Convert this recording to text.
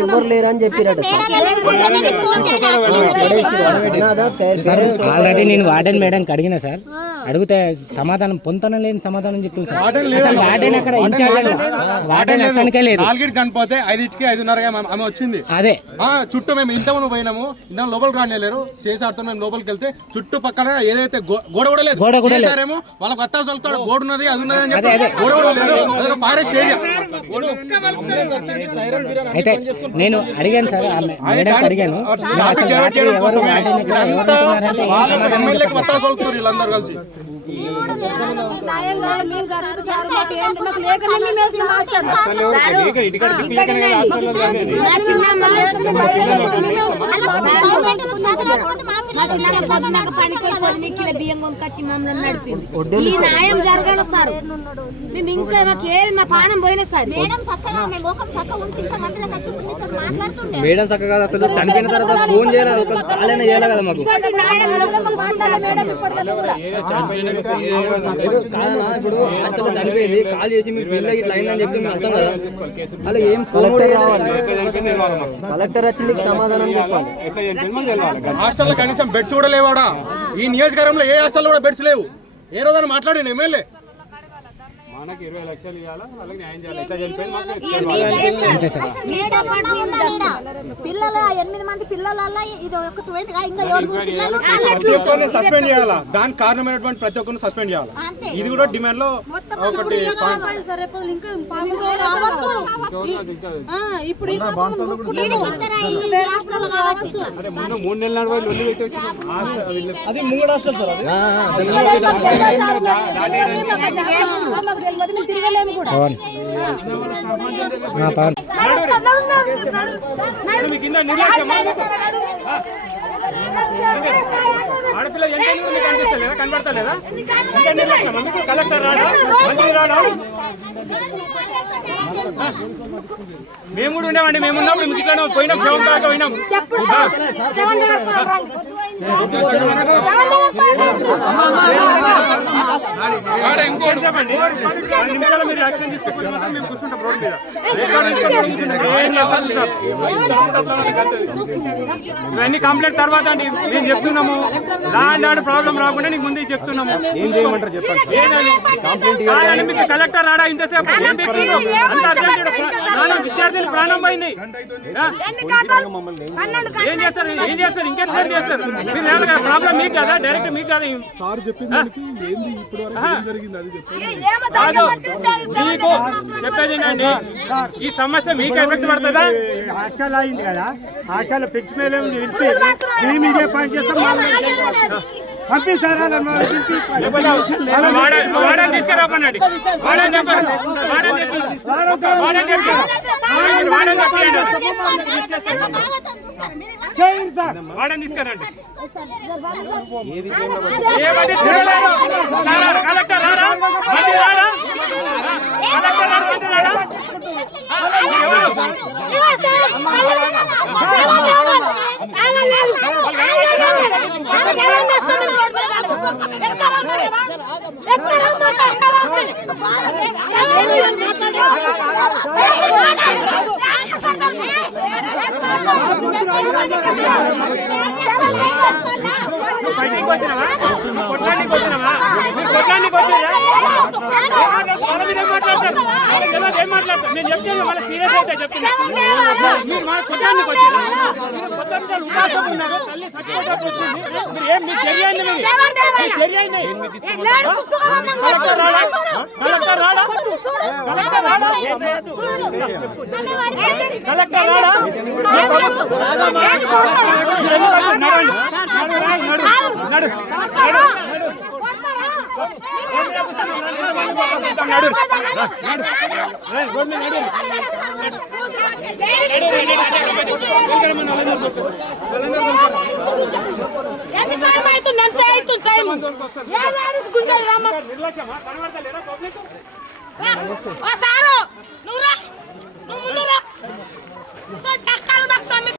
ఎవరు లేరు అని చెప్పిరట ఆల్రెడీ నేను వార్డెన్ మేడం అడిగినా సార్, అడిగితే సమాధానం పొంతన లేని సమాధానం చెప్తుంది సార్. వార్డెన్ అక్కడ వార్డెన్ అసలుకే లేదు. 4 కనిపోతే 5కి 5:30 ఆమె వచ్చింది. అదే చుట్టూ మేము ఇంతమంది పోయినాము, ఇంత లోపలికి రానిలేరు. చేసాడుతో మేము లోపలికి వెళ్తే చుట్టుపక్కల ఏదైతే గోడ కూడా లేదు. చేశారేమో వాళ్ళకి వత్తా చదువుతాడు, గోడ ఉన్నది అది ఉన్నది అని చెప్పి గోడ కూడా లేదు. అదొక ఫారెస్ట్ ఏరియా. అయితే నేను అడిగాను సార్, అడిగాను ఎమ్మెల్యేకి వత్తా చదువుతారు వీళ్ళందరూ కలిసి. బియ్యం కొనుకొచ్చి మమ్మల్ని నడిపింది. ఈ న్యాయం జరగాల సార్. మేము ఇంకా మాకేది మా పానం పోయినా సార్. మేడం చక్కగా అసలు చనిపోయిన తర్వాత ఫోన్ చేయాలి, కాలైనా చేయాలి కదా మాకు. ఇప్పుడు హాస్టల్లో చనిపోయింది, కాల్ చేసి మీకు పిల్ల ఇట్లా అయిందని చెప్తే మేము వస్తాం కదా. అలా ఏం కలెక్టర్ వచ్చి మీకు సమాధానం చెప్పాలి. హాస్టల్లో కనీసం బెడ్స్ కూడా లేవాడా? ఈ నియోజకవర్గంలో ఏ హాస్టల్లో కూడా బెడ్స్ లేవు. ఏ రోజైనా మాట్లాడండి ఎమ్మెల్యే. మనకి 20 లక్షలు ఇవ్వాలా, వాళ్ళకి న్యాయం చేయాలి. పిల్లలు 8 మంది పిల్లల ఇది సస్పెండ్ చేయాలా? దానికి కారణమైనటువంటి ప్రతి ఒక్కరిని సస్పెండ్ చేయాలి. ఇది కూడా డిమాండ్ లో ఒకటి. ఇప్పుడు 3 నెలల అది ముంగడ హాస్టల్ సార్. ఆడపిల్ల కనబడతలేదా? కలెక్టర్ రాడా, మంత్రి రాడా? మేము కూడా ఉండేవండి. మేము ఉన్నప్పుడు మీకు ఇట్లా పోయినాం, శవం దాకా పోయినాం. ఇంకోటి చెప్పండి, 2 నిమిషాలు మీరు యాక్షన్ తీసుకుని మేము కూర్చుంటాం రోడ్ మీద. ఇవన్నీ కంప్లైంట్ తర్వాత అండి మేము చెప్తున్నాము. లా అండ్ ఆర్డర్ ప్రాబ్లం రాకుండా నీకు ముందే చెప్తున్నాము. ఏం చేయమంటారు చెప్పండి. మీకు కలెక్టర్ రాడా ఇంతసేపు? అంత అర్జెంట్ విద్యార్థులు ప్రాణం పోయింది. ఏం చేస్తారు? ఇంకెంతసేపు చేస్తారు? మీరు ప్రాబ్లం మీకు కదా, డైరెక్ట్ మీకు కదా. మీకు చెప్పేది ఏంటండి, ఈ సమస్య మీకు ఎఫెక్ట్ పడుతుందా? హాస్టల్ అయింది కదా, హాస్టల్ పిచ్చి మీద మేము ఇదే పని చేస్తాం. పంపిస్తారా వాడని తీసుకురాపండి. వాడని చెప్పండి. వాడని తీసుకురండి. కలెక్టర్ రాడా, మంత్రి రాడా? కలెక్టర్ రాడా, మంత్రి రాడా? బయటికి వచ్చినావా? కొట్లానికి వచ్చినావా? మీరు కొట్లానికి వచ్చారా? ఏం మాట్లాడతారు? నేను చెప్తాను, మళ్ళీ సీరియస్ అయితే చెప్తున్నాను. మీరు మా కొట్లానికి వచ్చారా? మీరు కొట్లానికి ఉపాసం ఉన్నారు, తల్లి సత్యవతి వచ్చింది. మీరు ఏం మీ చర్య అయింది? చర్య అయింది. కలెక్టర్ రాడా? కలెక్టర్ రాడా? కలెక్టర్ రాడా? కలెక్టర్ రాడా? నువ్వు